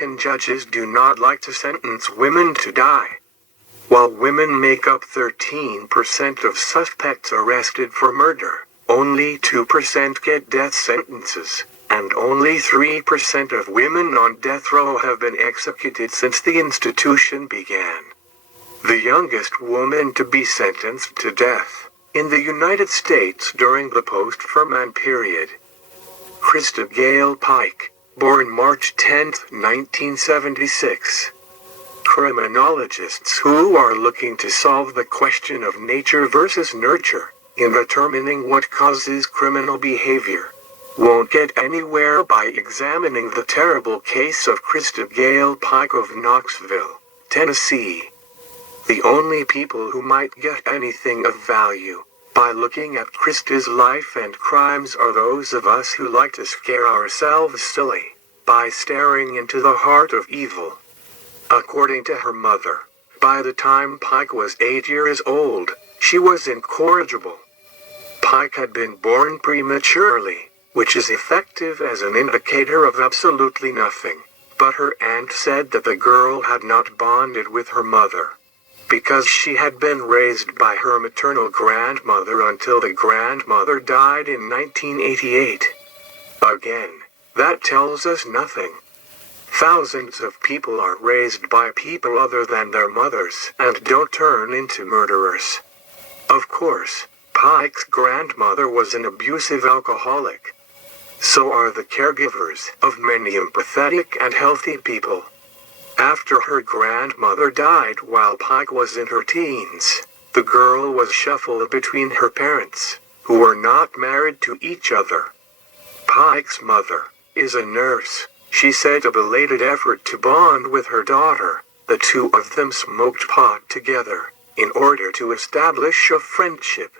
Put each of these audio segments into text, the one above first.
American judges do not like to sentence women to die. While women make up 13% of suspects arrested for murder, only 2% get death sentences, and only 3% of women on death row have been executed since the institution began. The youngest woman to be sentenced to death in the United States during the post-Furman period. Christa Gail Pike, born March 10, 1976. Criminologists who are looking to solve the question of nature versus nurture in determining what causes criminal behavior won't get anywhere by examining the terrible case of Christa Gail Pike of Knoxville, Tennessee. The only people who might get anything of value by looking at Christa's life and crimes are those of us who like to scare ourselves silly by staring into the heart of evil. According to her mother, by the time Pike was 8 years old, she was incorrigible. Pike had been born prematurely, which is effective as an indicator of absolutely nothing, but her aunt said that the girl had not bonded with her mother because she had been raised by her maternal grandmother until the grandmother died in 1988. Again, that tells us nothing. Thousands of people are raised by people other than their mothers and don't turn into murderers. Of course, Pike's grandmother was an abusive alcoholic. So are the caregivers of many empathetic and healthy people. After her grandmother died while Pike was in her teens, the girl was shuffled between her parents, who were not married to each other. Pike's mother is a nurse. She said a belated effort to bond with her daughter. The two of them smoked pot together in order to establish a friendship.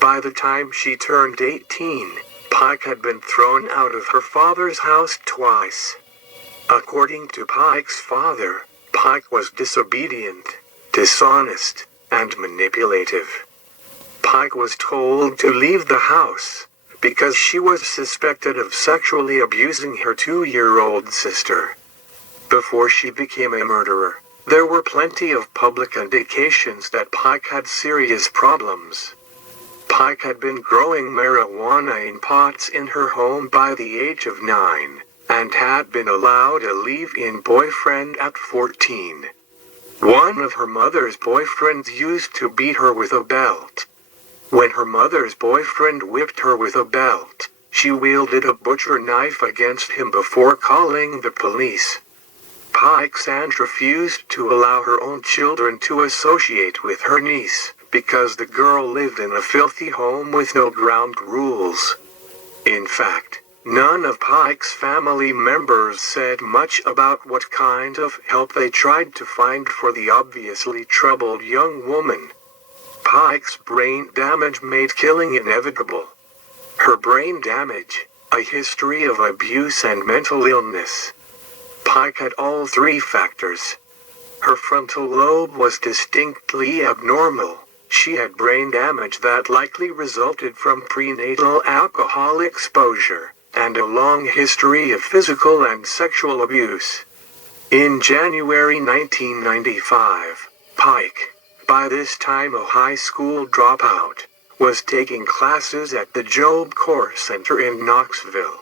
By the time she turned 18, Pike had been thrown out of her father's house twice. According to Pike's father, Pike was disobedient, dishonest, and manipulative. Pike was told to leave the house because she was suspected of sexually abusing her 2-year-old sister. Before she became a murderer, there were plenty of public indications that Pike had serious problems. Pike had been growing marijuana in pots in her home by the age of 9, and had been allowed a live-in boyfriend at 14. One of her mother's boyfriends used to beat her with a belt. When her mother's boyfriend whipped her with a belt, she wielded a butcher knife against him before calling the police. Pike's aunt refused to allow her own children to associate with her niece, because the girl lived in a filthy home with no ground rules. In fact, none of Pike's family members said much about what kind of help they tried to find for the obviously troubled young woman. Pike's brain damage made killing inevitable. Her brain damage, a history of abuse and mental illness. Pike had all three factors. Her frontal lobe was distinctly abnormal. She had brain damage that likely resulted from prenatal alcohol exposure, and a long history of physical and sexual abuse. In January 1995, Pike, by this time a high school dropout, was taking classes at the Job Corps Center in Knoxville.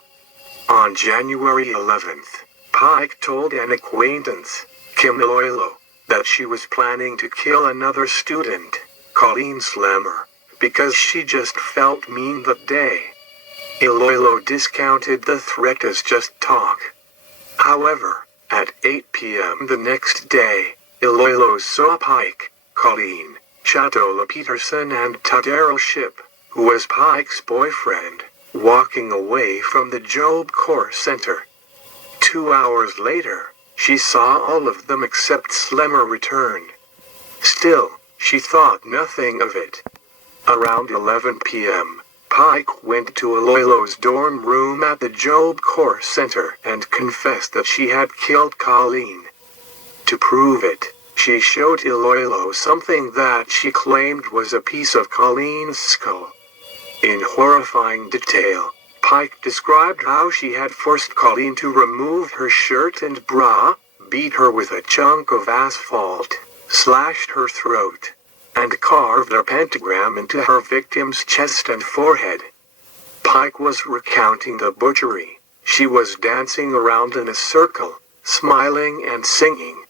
On January 11th, Pike told an acquaintance, Kim Iloilo, that she was planning to kill another student, Colleen Slammer, because she just felt mean that day. Iloilo discounted the threat as just talk. However, at 8 p.m. the next day, Iloilo saw Pike, Colleen, Chatola Peterson and Tadero Ship, who was Pike's boyfriend, walking away from the Job Corps Center. 2 hours later, she saw all of them except Slammer return. Still, she thought nothing of it. Around 11 p.m., Pike went to Iloilo's dorm room at the Job Corps Center and confessed that she had killed Colleen. To prove it, she showed Iloilo something that she claimed was a piece of Colleen's skull. In horrifying detail, Pike described how she had forced Colleen to remove her shirt and bra, beat her with a chunk of asphalt, slashed her throat, and carved a pentagram into her victim's chest and forehead. Pike was recounting the butchery. She was dancing around in a circle, smiling and singing.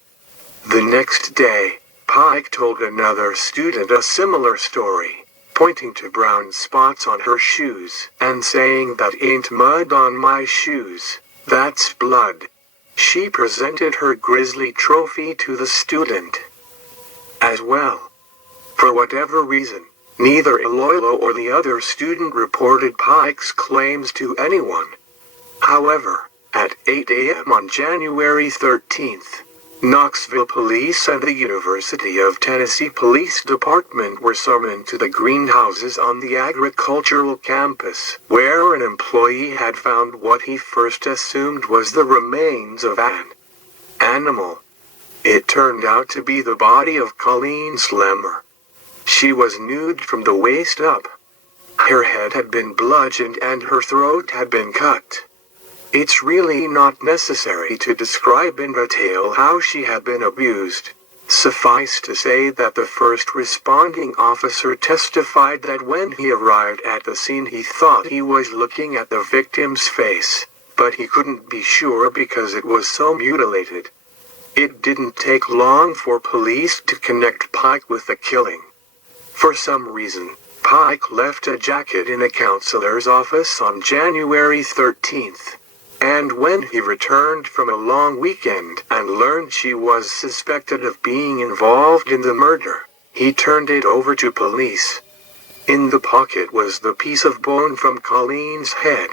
The next day, Pike told another student a similar story, pointing to brown spots on her shoes and saying, "That ain't mud on my shoes, that's blood." She presented her grisly trophy to the student as well. For whatever reason, neither Iloilo or the other student reported Pike's claims to anyone. However, at 8 a.m. on January 13th, Knoxville Police and the University of Tennessee Police Department were summoned to the greenhouses on the agricultural campus, where an employee had found what he first assumed was the remains of an animal. It turned out to be the body of Colleen Slemmer. She was nude from the waist up. Her head had been bludgeoned and her throat had been cut. It's really not necessary to describe in detail how she had been abused. Suffice to say that the first responding officer testified that when he arrived at the scene he thought he was looking at the victim's face, but he couldn't be sure because it was so mutilated. It didn't take long for police to connect Pike with the killing. For some reason, Pike left a jacket in a counselor's office on January 13th. And when he returned from a long weekend and learned she was suspected of being involved in the murder, he turned it over to police. In the pocket was the piece of bone from Colleen's head.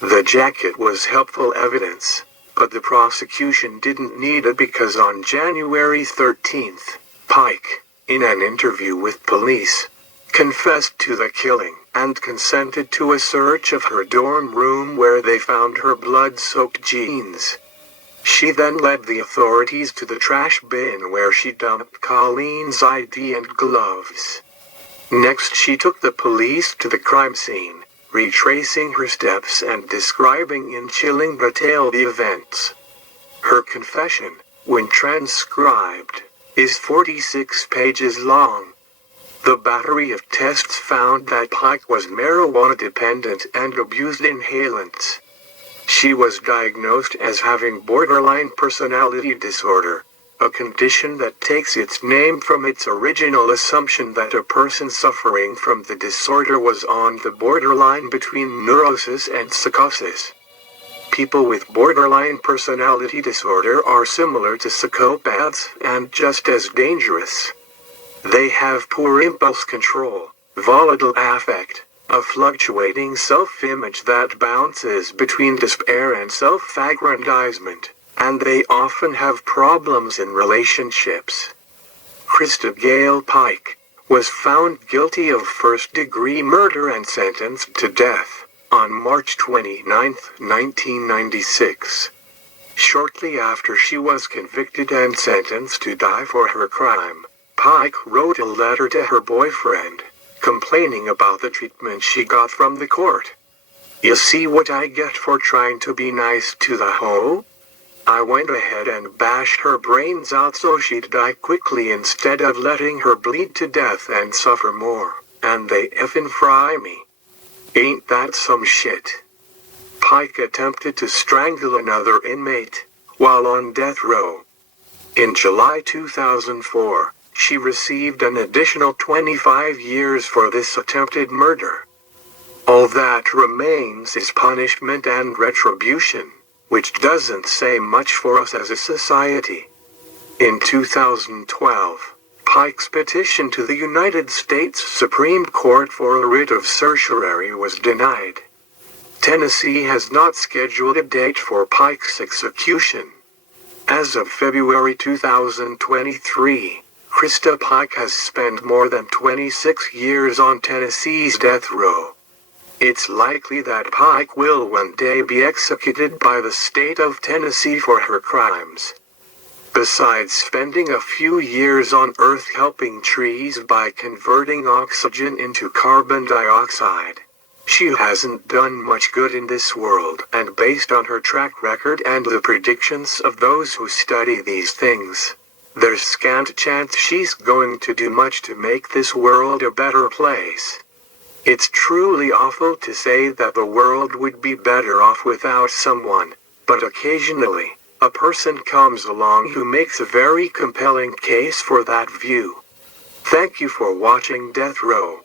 The jacket was helpful evidence, but the prosecution didn't need it because on January 13th, Pike, in an interview with police, confessed to the killing and consented to a search of her dorm room where they found her blood-soaked jeans. She then led the authorities to the trash bin where she dumped Colleen's ID and gloves. Next she took the police to the crime scene, retracing her steps and describing in chilling detail the events. Her confession, when transcribed, is 46 pages long. The battery of tests found that Pike was marijuana dependent and abused inhalants. She was diagnosed as having borderline personality disorder, a condition that takes its name from its original assumption that a person suffering from the disorder was on the borderline between neurosis and psychosis. People with borderline personality disorder are similar to psychopaths and just as dangerous. They have poor impulse control, volatile affect, a fluctuating self-image that bounces between despair and self-aggrandizement, and they often have problems in relationships. Christa Gail Pike was found guilty of first-degree murder and sentenced to death on March 29, 1996. Shortly after she was convicted and sentenced to die for her crime, Pike wrote a letter to her boyfriend, complaining about the treatment she got from the court. "You see what I get for trying to be nice to the hoe? I went ahead and bashed her brains out so she'd die quickly instead of letting her bleed to death and suffer more, and they effing fry me. Ain't that some shit?" Pike attempted to strangle another inmate while on death row. In July 2004, she received an additional 25 years for this attempted murder. All that remains is punishment and retribution, which doesn't say much for us as a society. In 2012, Pike's petition to the United States Supreme Court for a writ of certiorari was denied. Tennessee has not scheduled a date for Pike's execution. As of February 2023, Christa Pike has spent more than 26 years on Tennessee's death row. It's likely that Pike will one day be executed by the state of Tennessee for her crimes. Besides spending a few years on Earth helping trees by converting oxygen into carbon dioxide, She hasn't done much good in this world, and based on her track record and the predictions of those who study these things, there's scant chance she's going to do much to make this world a better place. It's truly awful to say that the world would be better off without someone, but occasionally, a person comes along who makes a very compelling case for that view. Thank you for watching Death Row.